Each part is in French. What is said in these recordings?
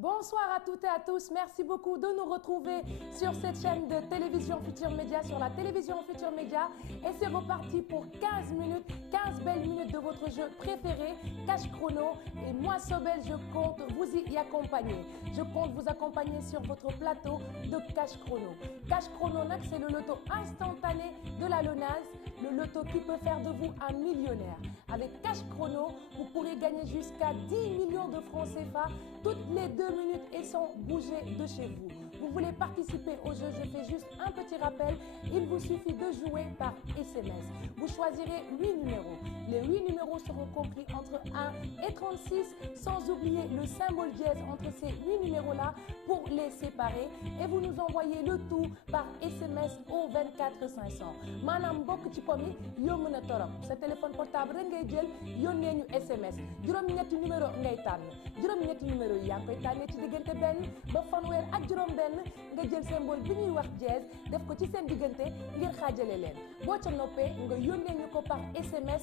Bonsoir à toutes et à tous, merci beaucoup de nous retrouver sur cette chaîne de télévision Futur Média, sur la télévision Futur Média. Et c'est reparti pour 15 minutes, 15 belles minutes de votre jeu préféré, Cash Chrono. Et moi, Sobel, je compte vous y accompagner. Je compte vous accompagner sur votre plateau de Cash Chrono. Cash Chrono, c'est le loto instantané de la Lonase, le loto qui peut faire de vous un millionnaire. Avec Cash Chrono, vous pourrez gagner jusqu'à 10 millions de francs CFA toutes les 2 minutes et sans bouger de chez vous. Vous voulez participer au jeu, je fais juste un petit rappel. Il vous suffit de jouer par SMS. Vous choisirez 8 numéros. Les 8 numéros seront compris entre 1 et 36, sans oublier le symbole dièse entre ces 8 numéros-là pour les séparer. Et vous nous envoyez le tout par SMS au 24 500. Manam bokk ci pomi yomb na torop. Sa téléphone portable rek ngay jël yónnee ñu SMS. Juróom-ñetti numéro ngay tànn. Juróom-ñetti numéro yi yaa ngi koy tànnee ci diggante benn ba fanweer ak juróom-benn nga jël symbole bi ñuy wax dièse def ko ci seen diggante ngir xaajale leen. Boo ca noppee nga yónnee ñu ko par SMS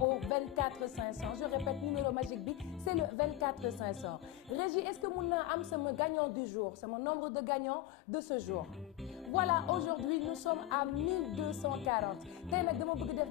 au 24 500. Je répète, numéro magique bi, c'est le 24 500. Régie, est-ce que mun naa am sama gagnant du jour, c'est mon nombre de gagnants de ce jour? Voilà, aujourd'hui nous sommes à 1240. tey nag dama bëgg def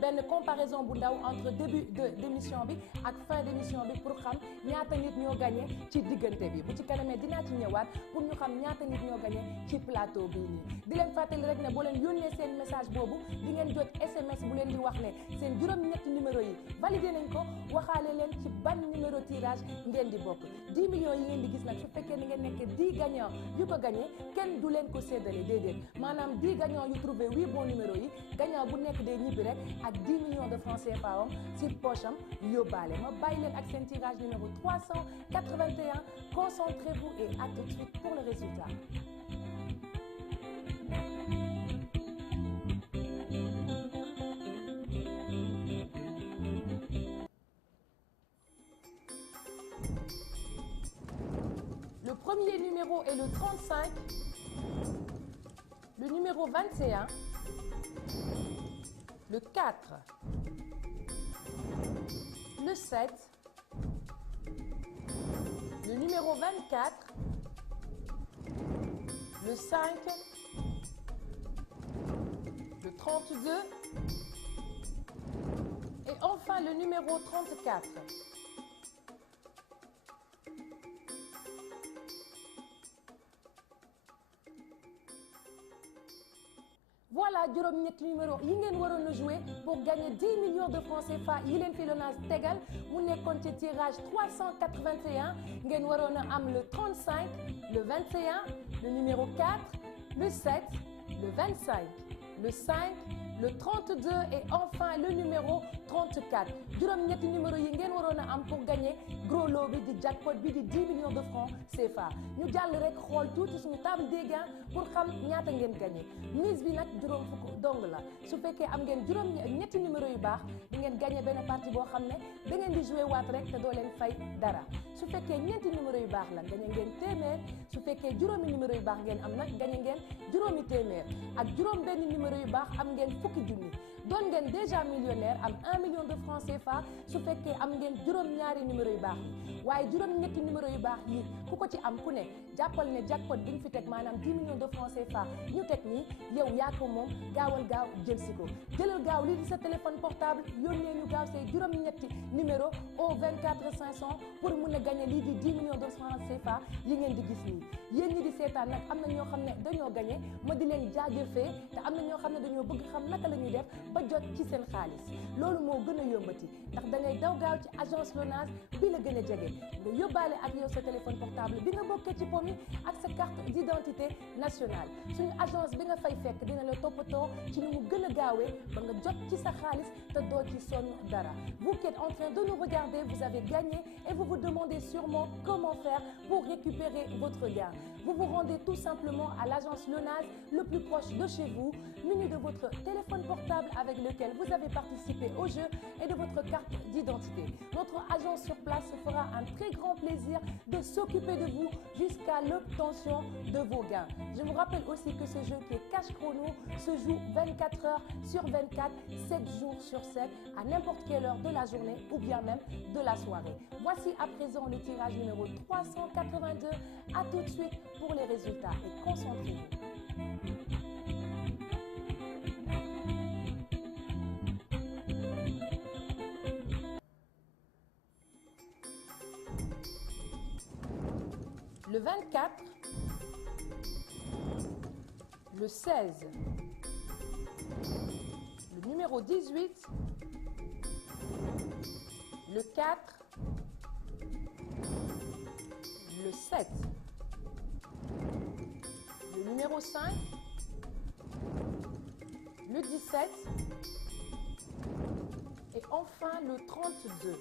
benn comparaison bu ndaw entre début d'émission bi ak fin d'émission bi pour xam ñaata nit ñoo gagné ci diggante bi. Bu ci kanamee dinaa ci ñëwaat pour ñu xam ñaata nit ñoo gagné ci plateau bii nii. Di leen fàttali rek ne boo leen yónnee seen message boobu di ngeen jot SMS bu leen di wax ne seen juróom-ñetti numéro yi validé nañ ko, waxaale leen ci ban numéro tirage ngeen di bokk. 10 millions yi ngeen di gis nag su fekkee ni ngeen nekk 10 gagnants yu ko gagné kenn du leen ko séddale déedéet maanaam 10 gagnants yu trouvé 8 bons numéros yi gagnant bu nekk day ñibbi rek ak 10 millions de francs CFA am ci poche am yóbbaale. Ma bàyyi leen ak seen tirage numéro 381. Concentrez-vous et à tout de suite pour le résultat. Le premier numéro est le 35, le numéro 21, le 4, le 7, le numéro 24, le 5, le 32 et enfin le numéro 34. Voilà juróom-ñetti numéro yi ngeen waroon a jouer pour gagner 10 millions de francs CFA yi leen fi Lonase tegal mu nekkoon ci tirage 381 ngeen waroon a am le 35, le 21, le numéro 4, le 7, le 25, le 5, le 32 et enfin le numéro 34. Juróom-ñetti numéro yi ngeen waroon a am pour gagner gros lot bi di jackpot bi di 10 millions de francs CFA. ñu jàll rek xool tuuti suñu table des gains pour xam ñaata ngeen gagné. mise bi nag juróom fukk dong la su fekkee am ngeen juróom-ñetti numéro yu baax di ngeen gagné benn partie boo xam ne da ngeen di jouer waat rek te doo leen fay dara. su fekkee ñeenti numéro yu baax la gagné ngeen téeméer su fekkee juróomi numéro yu baax ngeen am nag gagné ngeen juróomi téeméer ak juróom benn numéro yu baax am ngeen fukki junni. doon ngeen déjà millionnaire am 1 million de francs CFA su fekkee am ngeen juróom-ñaari numéro yu baax yi waaye juróom-ñetti numéro yu baax yi ku ko ci am ku ne jàppal ne jackpot bi ñu fi teg maanaam 10 millions de francs CFA ñu teg nii yow yaa ko moom gaawal gaaw jël si ko jëlal gaaw lii di sa téléphone portable yónnee ñu gaaw say juróom-ñetti numéro au 24 500 pour mun a gagner lii di 10 millions de francs CFA yi ngeen di gis nii. yéen ñi di seetaan nag am na ñoo xam ne dañoo gagné ma di leen jaajëfee te am na ñoo xam ne dañoo bëgg xam naka la ñuy def ba jot ci seen xaalis loolu moo gën a yombati ndax da ngay daw gaaw ci agence Lonase bi la gën a jege nga yóbbaale ak yow sa téléphone portable bi nga bokkee ci POM yi ak sa carte d'identité nationale suñu agence bi nga fay fekk dina la toppatoo ci ni mu gën a gaawee ba nga jot ci sa xaalis te doo ci sonn dara. Vous qui êtes en train de nous regarder, vous avez gagné et vous vous demandez sûrement comment faire pour récupérer votre gain. Vous vous rendez tout simplement à l'agence Lonase le plus proche de chez vous, muni de votre téléphone portable avec lequel vous avez participé au jeu et de votre carte d'identité. Notre agence sur place se fera un très grand plaisir de s'occuper de vous jusqu'à l'obtention de vos gains. Je vous rappelle aussi que ce jeu qui est Cash Chrono se joue 24 heures sur 24, 7 jours sur 7, à n'importe quelle heure de la journée ou bien même de la soirée. Voici à présent le tirage numéro 382. À tout de suite pour les résultats et concentrez-vous. Le 24, le 16, le numéro 18, le 4, le 7, le numéro 5, le 17 et enfin le 32.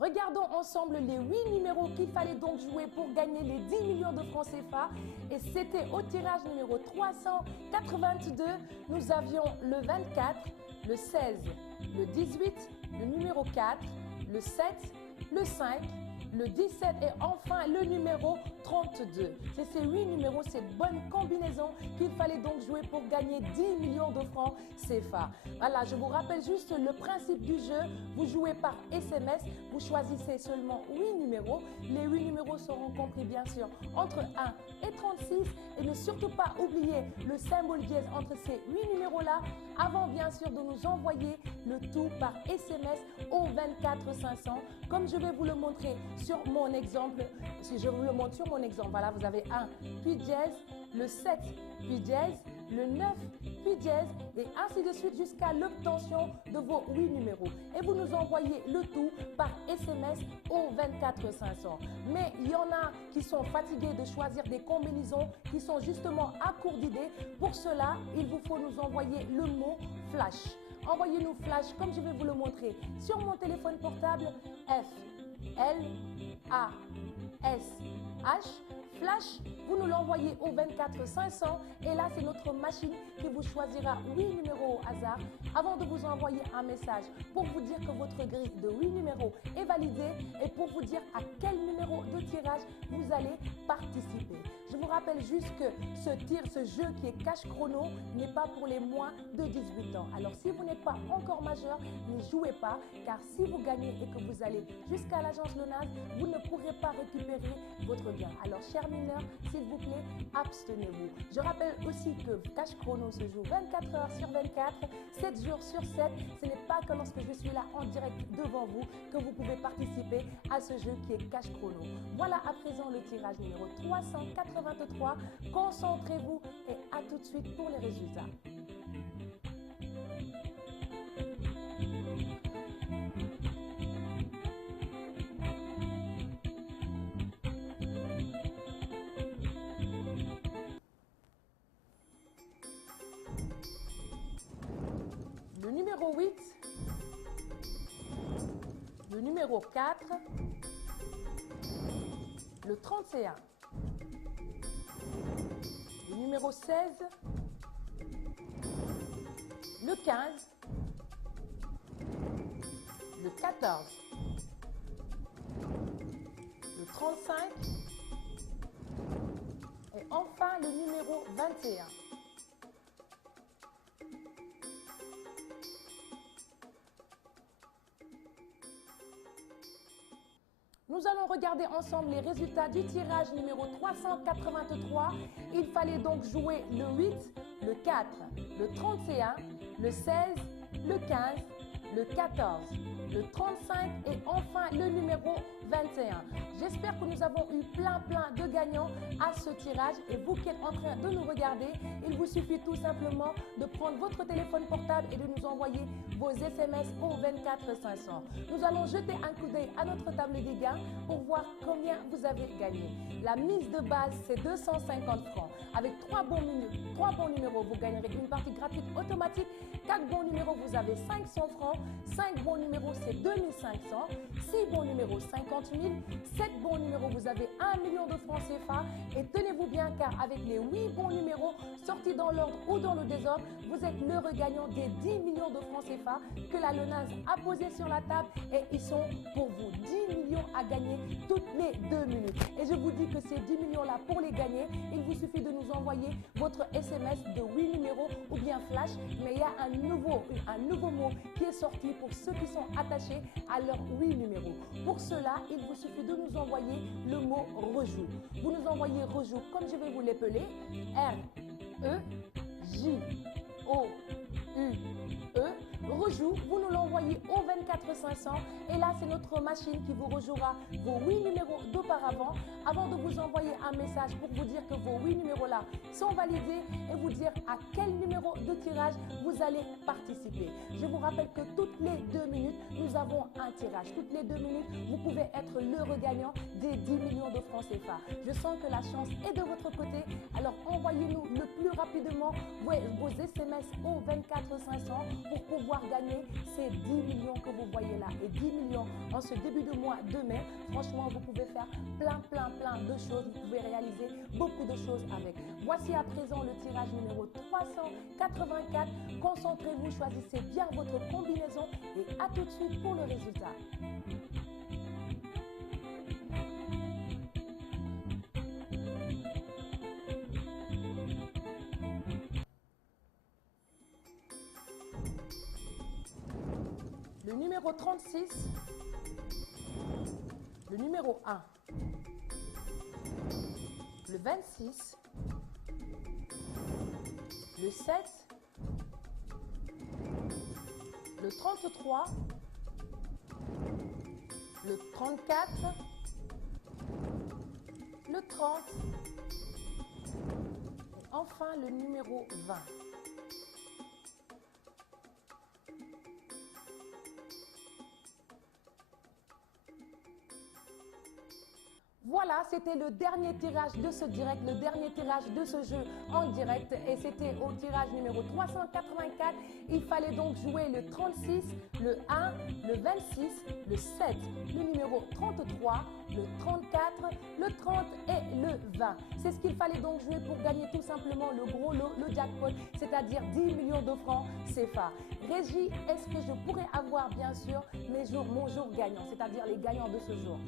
Regardons ensemble les 8 numéros qu'il fallait donc jouer pour gagner les 10 millions de francs CFA. Et c'était au tirage numéro 382. Nous avions le 24, le 16, le 18, le numéro 4, le 7, le 5, le 17 et enfin le numéro 32. C'est ces 8 numéros, cette bonne combinaison qu'il fallait donc jouer pour gagner 10 millions de francs CFA. Voilà, je vous rappelle juste le principe du jeu. Vous jouez par SMS, vous choisissez seulement 8 numéros. Les 8 numéros seront compris bien sûr entre 1 et 36. Et ne surtout pas oublier le symbole dièse entre ces 8 numéros-là avant bien sûr de nous envoyer le tout par SMS au 24 500. Comme je vais vous le montrer sur mon exemple, si je vous le montre sur mon exemple, voilà, vous avez 1, puis dièse, le 7, puis dièse, le 9, puis dièse, et ainsi de suite jusqu'à l'obtention de vos 8 numéros. Et vous nous envoyez le tout par SMS au 24 500. Mais il y en a qui sont fatigués de choisir des combinaisons qui sont justement à court d'idées. Pour cela, il vous faut nous envoyer le mot flash. Envoyez-nous flash comme je vais vous le montrer sur mon téléphone portable. F, L, A, S, H. Flash, vous nous l'envoyez au 24 500 et là c'est notre machine qui vous choisira 8 numéros au hasard avant de vous envoyer un message pour vous dire que votre grille de 8 numéros est validée et pour vous dire à quel numéro de tirage vous allez participer. Je vous rappelle juste que ce jeu qui est cash chrono n'est pas pour les moins de 18 ans. Alors si vous n'êtes pas encore majeur, ne jouez pas car si vous gagnez et que vous allez jusqu'à l'agence LONASE, vous ne pourrez pas récupérer votre gain. Alors chers mineurs, s'il vous plaît, abstenez-vous. Je rappelle aussi que Cash Chrono se joue 24 heures sur 24, 7 jours sur 7. Ce n'est pas que lorsque je suis là en direct devant vous que vous pouvez participer à ce jeu qui est Cash Chrono. Voilà à présent le tirage numéro 383. Concentrez-vous et à tout de suite pour les résultats. Le numéro 8, le numéro 4, le 31, le numéro 16, le 15, le 14, le 35 et enfin le numéro 21. Nous allons regarder ensemble les résultats du tirage numéro 383. Il fallait donc jouer le 8, le 4, le 31, le 16, le 15, le 14, le 35 et enfin le numéro 21. J'espère que nous avons eu plein de gagnants à ce tirage et vous qui êtes en train de nous regarder, il vous suffit tout simplement de prendre votre téléphone portable et de nous envoyer vos SMS au 24 500. Nous allons jeter un coup d'œil à notre table des gains pour voir combien vous avez gagné. La mise de base, c'est 250 francs. Avec 3 bons numéros, vous gagnerez une partie gratuite automatique. 4 bons numéros, vous avez 500 francs. 5 bons numéros, c'est 2500. 6 bons numéros, 50 50 000. 7 bons numéros, vous avez 1 million de francs CFA. Et tenez-vous bien car avec les 8 bons numéros sortis dans l'ordre ou dans le désordre, vous êtes l'heureux gagnant des 10 millions de francs CFA que la LONASE a posé sur la table et ils sont pour vous. 10 millions à gagner toutes les 2 minutes. Et je vous dis que ces 10 millions-là, pour les gagner, il vous suffit de nous envoyer votre SMS de 8 numéros ou bien flash. Mais il y a un nouveau mot qui est sorti pour ceux qui sont attachés à leurs 8 numéros. Pour cela, il vous suffit de nous envoyer le mot rejoue. Vous nous envoyez rejoue comme je vais vous l'épeler. R-E-J-O-U-E. Rejoue, vous nous l'envoyez au 24 500 et là c'est notre machine qui vous rejouera vos 8 numéros d'auparavant avant de vous envoyer un message pour vous dire que vos 8 numéros là sont validés et vous dire à quel numéro de tirage vous allez participer. Je vous rappelle que toutes les 2 minutes nous avons un tirage. Toutes les 2 minutes vous pouvez être l'heureux gagnant des 10 millions de francs CFA. Je sens que la chance est de votre côté, alors envoyez-nous le plus rapidement vos SMS au 24 500 pour pouvoir gagner ces 10 millions que vous voyez là. Et 10 millions en ce début de mois de mai, franchement, vous pouvez faire plein de choses. Vous pouvez réaliser beaucoup de choses avec. Voici à présent le tirage numéro 384. Concentrez-vous, choisissez bien votre combinaison et à tout de suite pour le résultat. Le numéro 36, le numéro 1, le 26, le 7, le 33, le 34, le 30 et enfin le numéro 20. Voilà, c'était le dernier tirage de ce direct, le dernier tirage de ce jeu en direct et c'était au tirage numéro 384. Il fallait donc jouer le 36, le 1, le 26, le 7, le numéro 33, le 34, le 30 et le 20. C'est ce qu'il fallait donc jouer pour gagner tout simplement le gros lot, le jackpot, c'est-à-dire 10 millions de francs CFA. Régie, est-ce que je pourrais avoir bien sûr mon jour gagnant, c'est-à-dire les gagnants de ce jour?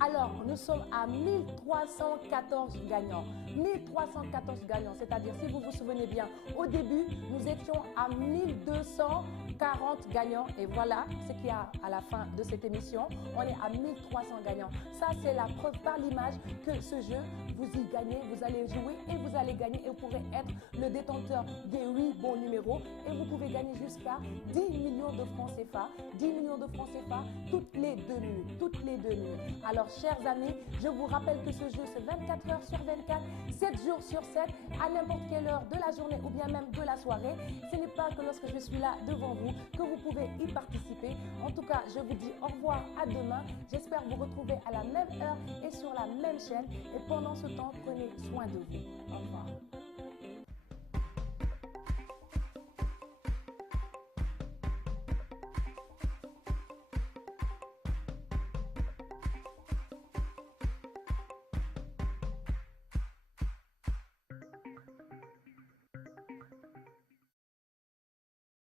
Alors, nous sommes à 1314 gagnants. 1314 gagnants, c'est-à-dire, si vous vous souvenez bien, au début, nous étions à 1240 gagnants. Et voilà ce qu'il y a à la fin de cette émission. On est à 1300 gagnants. Ça, c'est la preuve par l'image que ce jeu, vous y gagnez, vous allez jouer et vous allez gagner. Et vous pourrez être le détenteur des 8 bons numéros. Et vous pouvez gagner jusqu'à 10 millions de francs CFA. 10 millions de francs CFA toutes les 2 minutes. Toutes les 2 minutes. Alors, chers amis, je vous rappelle que ce jeu, c'est 24 heures sur 24, 7 jours sur 7, à n'importe quelle heure de la journée ou bien même de la soirée. Ce n'est pas que lorsque je suis là devant vous que vous pouvez y participer. En tout cas, je vous dis au revoir, à demain. J'espère vous retrouver à la même heure et sur la même chaîne. Et pendant ce temps, prenez soin de vous. Au revoir.